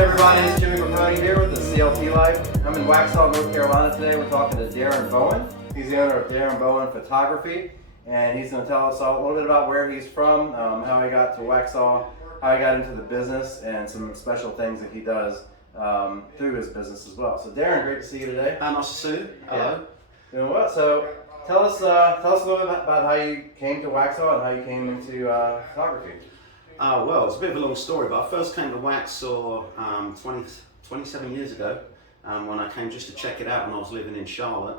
everybody? It's Jimmy McConaughey here with the CLT Life. I'm in Waxhaw, North Carolina today. We're talking to Darren Bowen. He's the owner of Darren Bowen Photography, and he's going to tell us a little bit about where he's from, how he got to Waxhaw, how he got into the business, and some special things that he does through his business as well. So Darren, great to see you today. Nice to see you. Hello. Yeah. Doing well. So tell us a little bit about how you came to Waxhaw and how you came into photography. Well, it's a bit of a long story, but I first came to Waxhaw 27 years ago when I came just to check it out when I was living in Charlotte,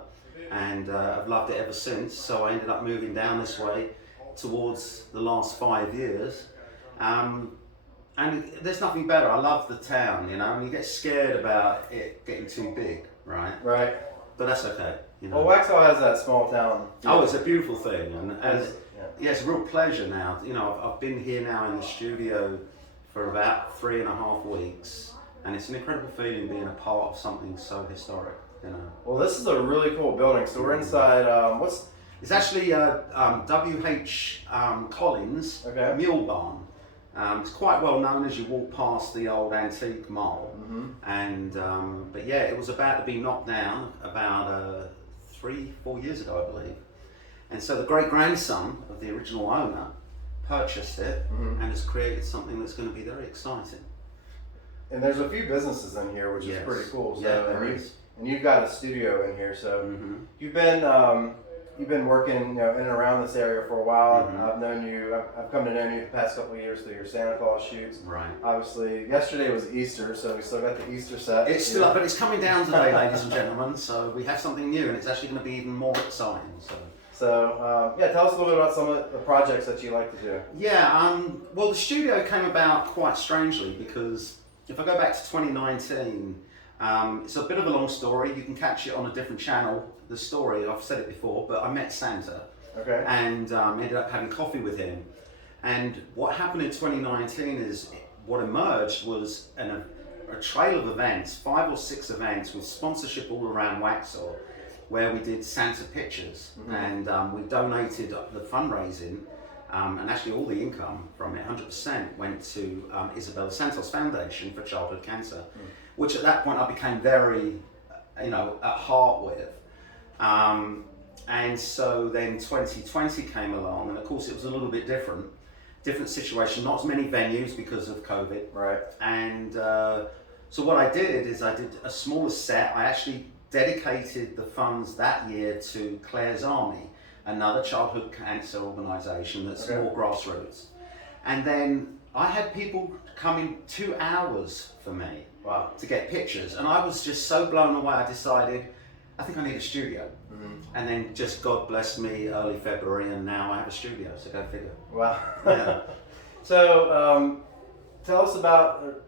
and I've loved it ever since. So I ended up moving down this way towards the last 5 years. And there's nothing better. I love the town, you know, and you get scared about it getting too big, right? Right. But that's okay, you know. Well, Waxhaw has that small town. Oh, it's a beautiful thing, and Yeah. it's a real pleasure now. You know, I've been here now in the studio for about 3.5 weeks, and it's an incredible feeling being a part of something so historic, you know. Well, this is a really cool building. So we're inside, It's actually W.H. Collins Okay. Mule Barn. It's quite well known as you walk past the old antique mall. And but yeah, it was about to be knocked down about 3-4 years ago, I believe. And so the great-grandson of the original owner purchased it and has created something that's going to be very exciting. And there's a few businesses in here, which is pretty cool. So, yeah, there is. And you've got a studio in here, so you've been working, you know, in and around this area for a while. I've known you. I've come to know you the past couple of years through your Santa Claus shoots. Right. Obviously, yesterday was Easter, so we still got the Easter set. It's still up, but it's coming down today, ladies and gentlemen. So we have something new, and it's actually going to be even more exciting. So yeah, tell us a little bit about some of the projects that you like to do. Yeah, well, the studio came about quite strangely because if I go back to 2019, it's a bit of a long story. You can catch it on a different channel, the story, I've said it before, but I met Santa. Okay. And ended up having coffee with him. And what happened in 2019 is what emerged was a trail of events, 5 or 6 events with sponsorship all around Waxhaw, where we did Santa pictures, and we donated the fundraising, and actually all the income from it, 100% went to Isabella Santos Foundation for childhood cancer, which at that point I became very, you know, at heart with. And so then 2020 came along, and of course it was a little bit different situation, not as many venues because of COVID. Right. And so what I did is I did a smaller set. I actually dedicated the funds that year to Claire's Army, another childhood cancer organisation that's more grassroots. And then I had people come in 2 hours for me to get pictures, and I was just so blown away. I decided, I think I need a studio. And then just God blessed me early February, and now I have a studio, so go figure. Wow. Yeah. So tell us about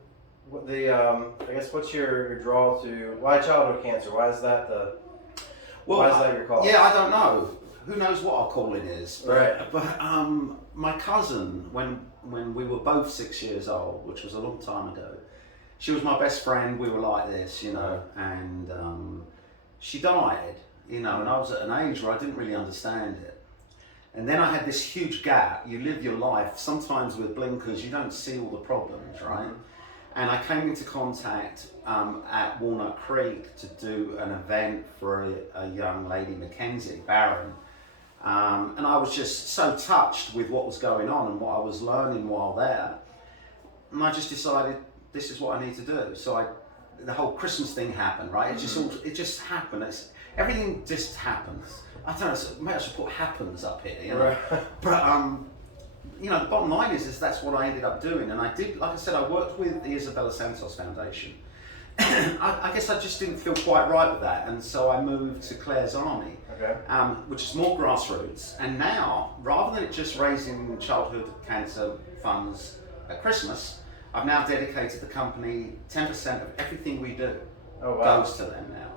I guess what's your draw to, why childhood cancer? Why is that why is that your cause? Yeah, I don't know. Who knows what our calling is? But, Right. But my cousin, when we were both 6 years old, which was a long time ago, she was my best friend. We were like this, you know, and she died, you know, and I was at an age where I didn't really understand it. And then I had this huge gap. You live your life, sometimes with blinkers, you don't see all the problems, right? And I came into contact at Walnut Creek to do an event for a young lady, Mackenzie Barron. And I was just so touched with what was going on and what I was learning while there. And I just decided, this is what I need to do. So the whole Christmas thing happened, right? It just happened. Everything just happens. I don't know, so maybe I should put happens up here, you know? Right. But you know, the bottom line is that's what I ended up doing. And I did, like I said, I worked with the Isabella Santos Foundation. I guess I just didn't feel quite right with that. And so I moved to Claire's Army, which is more grassroots. And now, rather than it just raising childhood cancer funds at Christmas, I've now dedicated the company, 10% of everything we do goes to them now.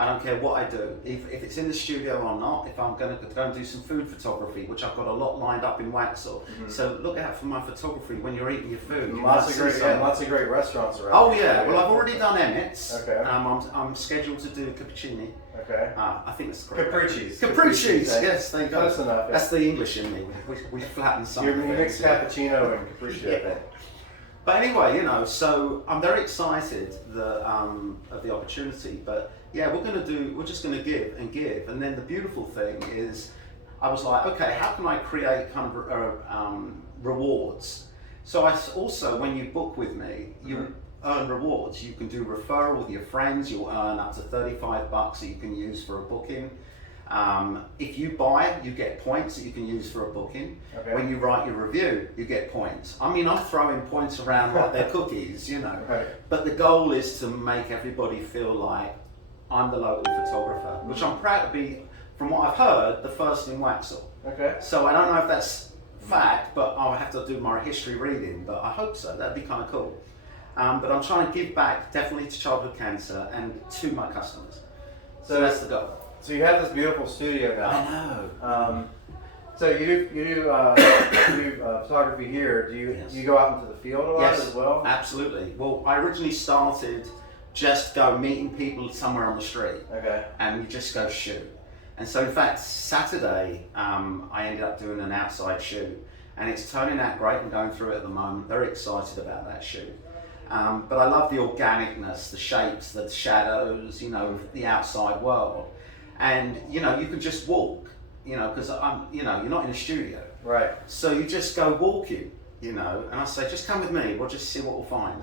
I don't care what I do, if it's in the studio or not, if I'm going to go and do some food photography, which I've got a lot lined up in Waxhaw. So look out for my photography when you're eating your food. Lots of great restaurants around. Oh yeah, well I've already done Emmett's. Okay. I'm scheduled to do Cappuccini. Okay. I think that's correct. Capricci's. Capricci's, yes, there you go. Close enough. That's the English in me. We flatten some You things. mix cappuccino and capricci, I think. But anyway, you know, so I'm very excited of the opportunity. But yeah, we're just gonna give and give. And then the beautiful thing is, I was like, okay, how can I create kind of rewards? So also, when you book with me, you earn rewards. You can do referral with your friends. You'll earn up to $35 that you can use for a booking. If you buy, you get points that you can use for a booking. Okay. When you write your review, you get points. I mean, I'm throwing points around like they're cookies, you know. Right. But the goal is to make everybody feel like I'm the local photographer, which I'm proud to be, from what I've heard, the first in Waxhaw. Okay. So I don't know if that's fact, but I'll have to do my history reading, but I hope so. That'd be kind of cool. But I'm trying to give back definitely to childhood cancer and to my customers. So that's the goal. So you have this beautiful studio now. I know. So you do photography here. Do you go out into the field a lot as well? Absolutely. Well, I originally started just go meeting people somewhere on the street. Okay. And you just go shoot. And so in fact, Saturday, I ended up doing an outside shoot, and it's turning out great and going through it at the moment. Very excited about that shoot. But I love the organicness, the shapes, the shadows, you know, the outside world. And, you know, you can just walk, you know, because you're not in a studio. Right. So you just go walking, you know, and I say, just come with me, we'll just see what we'll find.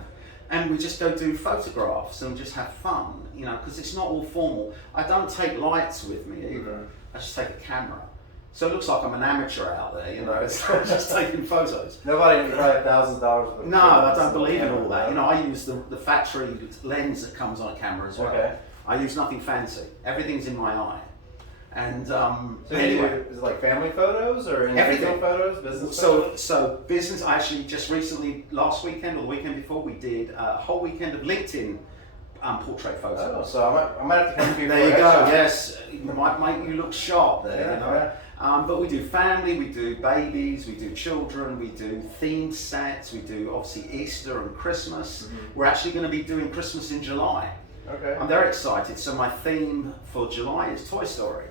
And we just go do photographs and just have fun, you know, because it's not all formal. I don't take lights with me either. I just take a camera. So it looks like I'm an amateur out there, you know, it's just taking photos. Nobody probably $1,000 worth. No, I don't believe in all that. You know, I use the factory lens that comes on a camera as well. Okay. I use nothing fancy. Everything's in my eye. And so anyway, is it like family photos or individual photos, business photos? So business, I actually just recently, last weekend or the weekend before, we did a whole weekend of LinkedIn portrait photos. Oh, so I might have to come to you. There you go, yes. It might make you look sharp there, Yeah, you know. But we do family, we do babies, we do children, we do themed sets, we do obviously Easter and Christmas. We're actually going to be doing Christmas in July. Okay. I'm very excited. So my theme for July is Toy Story.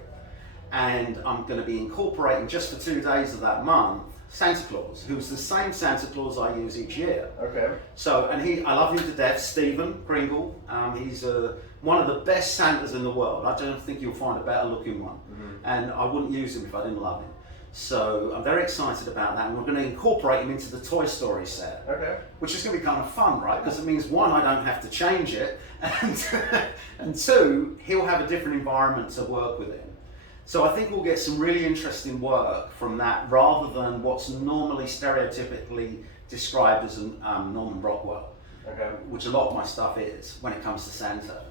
And I'm going to be incorporating just for 2 days of that month Santa Claus, who's the same Santa Claus I use each year. Okay. So, and I love him to death, Stephen Kringle. He's one of the best Santas in the world. I don't think you'll find a better looking one. And I wouldn't use him if I didn't love him. So I'm very excited about that, and we're going to incorporate him into the Toy Story set. Okay. Which is going to be kind of fun, right? Because it means one, I don't have to change it, and two, he'll have a different environment to work within. So I think we'll get some really interesting work from that, rather than what's normally stereotypically described as a Norman Rockwell, Okay. which a lot of my stuff is when it comes to Santa.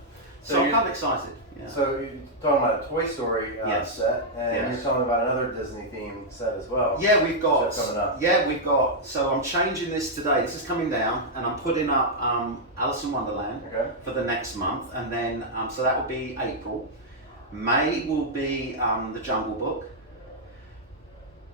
So So I'm you- kind of excited. Yeah. So you're talking about a Toy Story Yes. set, and Yes. you're talking about another Disney themed set as well. Yeah, we've got. So coming up. Yeah, we've got. So I'm changing this today. This is coming down, and I'm putting up Alice in Wonderland Okay. for the next month, and then so that will be April. May will be the Jungle Book.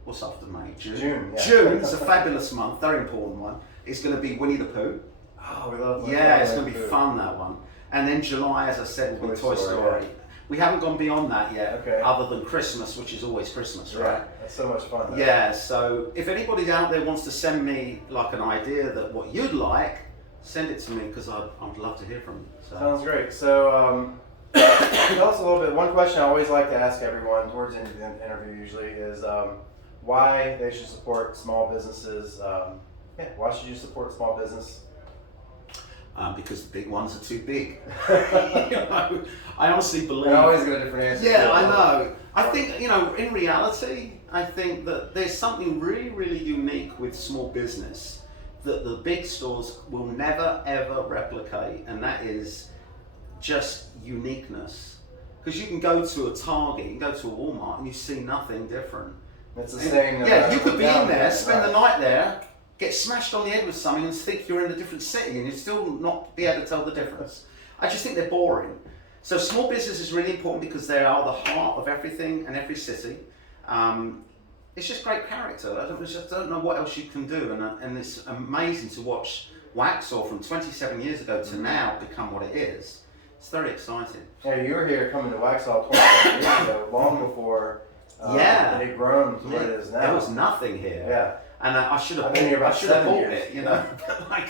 What's after May? June, yeah. June. It's a fabulous month, very important one. It's going to be Winnie the Pooh. Oh, we love. Yeah, it's going to be fun, that one. And then July, as I said, will be Toy Story. Yeah. We haven't gone beyond that yet, Okay. other than Christmas, which is always Christmas, right? Yeah, that's so much fun. Though. Yeah, so if anybody out there wants to send me like an idea that what you'd like, send it to me, because I'd love to hear from you. So. Sounds great. So tell us a little bit. One question I always like to ask everyone towards the end of the interview usually is why they should support small businesses. Why should you support small business? Because the big ones are too big. You know, I honestly believe. I always get a different answer. Yeah, I know. I think, you know, in reality, I think that there's something really, really unique with small business that the big stores will never, ever replicate, and that is just uniqueness. Because you can go to a Target, you can go to a Walmart, and you see nothing different. It's the same. Yeah, you could be in there, right. spend the night there, get smashed on the head with something and think you're in a different city, and you still not be able to tell the difference. I just think they're boring. So small business is really important because they are the heart of everything and every city. It's just great character. I just don't know what else you can do, and it's amazing to watch Waxhaw from 27 years ago to now become what it is. It's very exciting. Yeah, you were here coming to Waxhaw 27 years ago, long before it had grown to what it is now. There was nothing here. Yeah. And I should have I've been here about bought 7 years. it, you know. But like,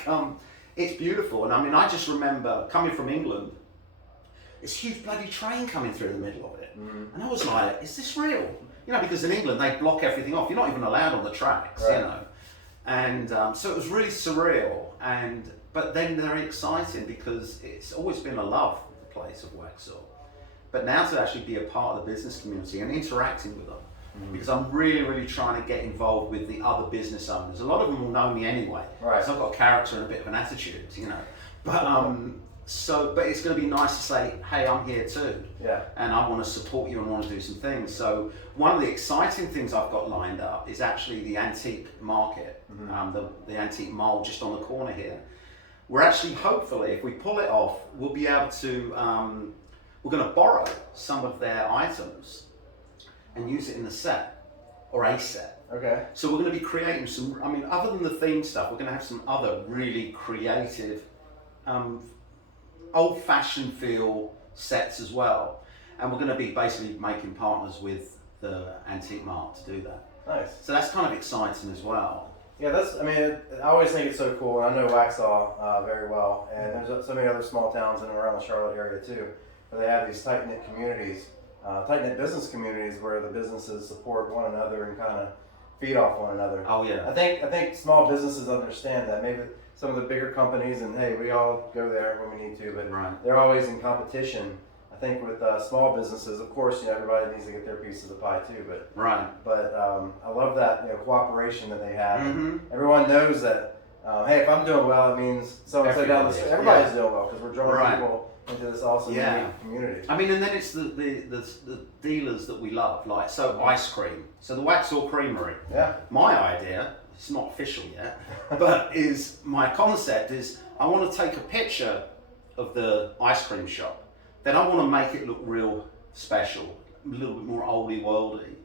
it's beautiful. And I mean, I just remember coming from England, this huge bloody train coming through the middle of it. And I was like, is this real? You know, because in England, they block everything off. You're not even allowed on the tracks, right. you know. And so it was really surreal. But then very exciting because it's always been a love, the place of Waxhaw. But now to actually be a part of the business community and interacting with them, because I'm really, really trying to get involved with the other business owners. A lot of them will know me anyway, right. because I've got a character and a bit of an attitude, you know. But it's going to be nice to say, hey, I'm here too, yeah. and I want to support you and want to do some things. So one of the exciting things I've got lined up is actually the antique market, the antique mall just on the corner here. We're actually, hopefully, if we pull it off, we'll be able to, we're going to borrow some of their items and use it in the set, or a set. Okay. So we're going to be creating some, I mean, other than the theme stuff, we're going to have some other really creative, old-fashioned feel sets as well. And we're going to be basically making partners with the Antique Mart to do that. Nice. So that's kind of exciting as well. Yeah, I mean, I always think it's so cool. I know Waxhaw very well, and there's so many other small towns in and around the Charlotte area too, where they have these tight-knit communities, tight-knit business communities where the businesses support one another and kind of feed off one another. Oh yeah. I think small businesses understand that. Maybe some of the bigger companies, and hey, we all go there when we need to, but right. they're always in competition. I think with small businesses, of course, you know, everybody needs to get their piece of the pie too. But right. But I love that, you know, cooperation that they have. Everyone knows that. Hey, if I'm doing well, it means so and so down the street. Everybody's doing well because we're drawing people into this awesome unique community. I mean, and then it's the dealers that we love, like ice cream. So the Waxhaw Creamery. Yeah. My idea, it's not official yet, but my concept is I want to take a picture of the ice cream shop. Then I want to make it look real special, a little bit more oldie worldy.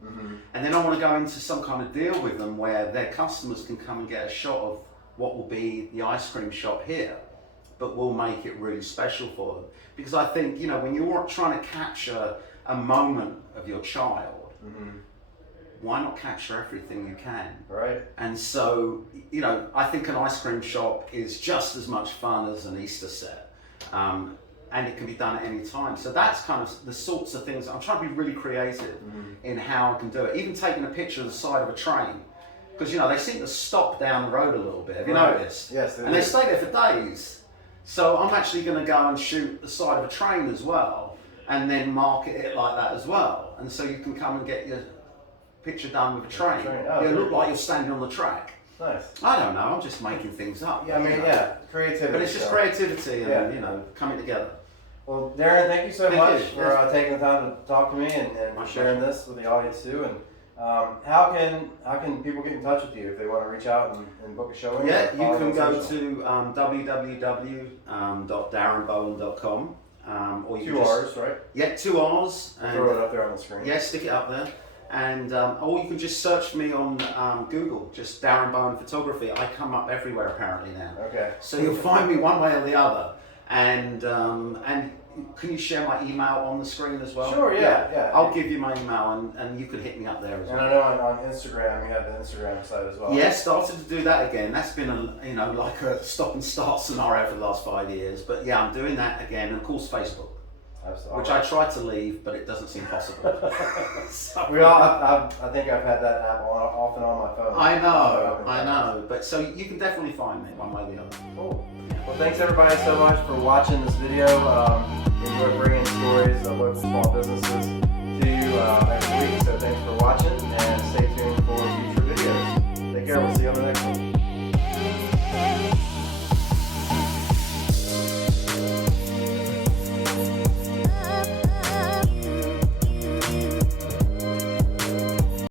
And then I want to go into some kind of deal with them where their customers can come and get a shot of what will be the ice cream shop here, but we'll make it really special for them. Because I think, you know, when you're trying to capture a moment of your child, why not capture everything you can? Right. And so, you know, I think an ice cream shop is just as much fun as an Easter set. And it can be done at any time. So that's kind of the sorts of things. I'm trying to be really creative in how I can do it. Even taking a picture of the side of a train. Because, you know, they seem to stop down the road a little bit. Have you noticed? Yes. And they stay there for days. So I'm actually going to go and shoot the side of a train as well. And then market it like that as well. And so you can come and get your picture done with a train. Oh, It'll look like you're standing on the track. Nice. I don't know, I'm just making things up. Yeah, I mean, creativity. But it's just creativity and, you know, coming together. Well, Darren, thank you so much for taking the time to talk to me and for sharing this with the audience too. And how can people get in touch with you if they want to reach out and book a showing? Yeah, you can go to www.darrenbowen.com. Or you 2 R's, right? Yeah, 2 R's. And throw it up there on the screen. Yeah, stick it up there. And or you can just search for me on Google, just Darren Bowen Photography. I come up everywhere apparently now. Okay. So you'll find me one way or the other. And can you share my email on the screen as well? Sure, yeah. I'll give you my email and you can hit me up there as well. And I know on Instagram you have the Instagram site as well. Yeah, started to do that again. That's been like a stop and start scenario for the last 5 years. But yeah, I'm doing that again, and of course Facebook. Absolutely. Which I tried to leave, but it doesn't seem possible. I think I've had that app off and on my phone. I know. But so you can definitely find me one way or the other. Cool. Well, thanks everybody so much for watching this video. Enjoy bringing stories of local small businesses to you every week. So thanks for watching, and stay tuned for future videos. Take care. We'll see you on the next